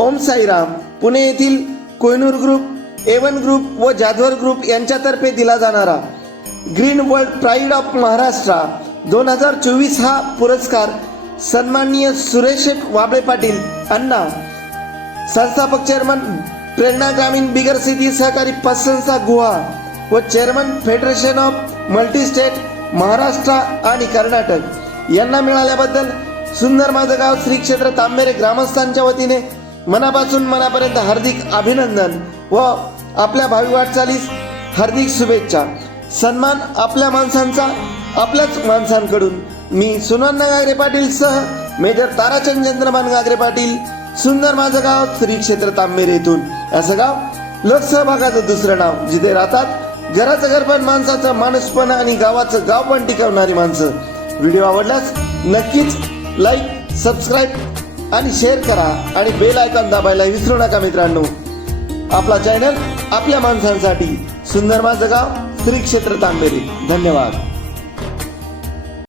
ओम साईराम. पुणे येथील Kohinoor group A1 group व Jadhavar group यांच्यातर्फे दिला जाणारा green world pride of Maharashtra दोन हजार चोवीस हा पुरस्कार सन्माननीय सुरेश वाबळे पाटील अण्णा संस्थापक चेअरमन प्रेरणा ग्रामीण बिगर सिटी सहकारी पतसंस्था गुहा व chairman federation of multi state Maharashtra आणि कर्नाटक यांना मिळाल्याबद्दल सुंदर माझं गाव श्री क्षेत्र तांबेरे ग्रामस्थांच्या वतीने मनापासून मनापर्यंत हार्दिक अभिनंदन व आपल्या भावी वाटचालीस हार्दिक शुभेच्छा. सन्मान आपल्या माणसांचा आपल्याच माणसांकडून. मी सुनन्ना गागरे पाटील सह मेजर ताराचंद चंद्रमान गागरे पाटील सुंदर माझं गाव श्री क्षेत्र तांबेर येथून असं गाव लोकसहभागाचं दुसरं नाव जिथे राहतात घराचं घर पण माणसाचं माणूसपण आणि गावाचं गाव पण टिकवणारी माणसं. व्हिडिओ आवडल्यास नक्कीच लाईक सबस्क्राईब आणि शेअर करा आणि बेल आयकॉन दाबायला विसरू नका मित्रांनो. आपला चॅनल आपल्या माणसांसाठी. सुंदर माझं गाव श्री क्षेत्र तांबेरी. धन्यवाद.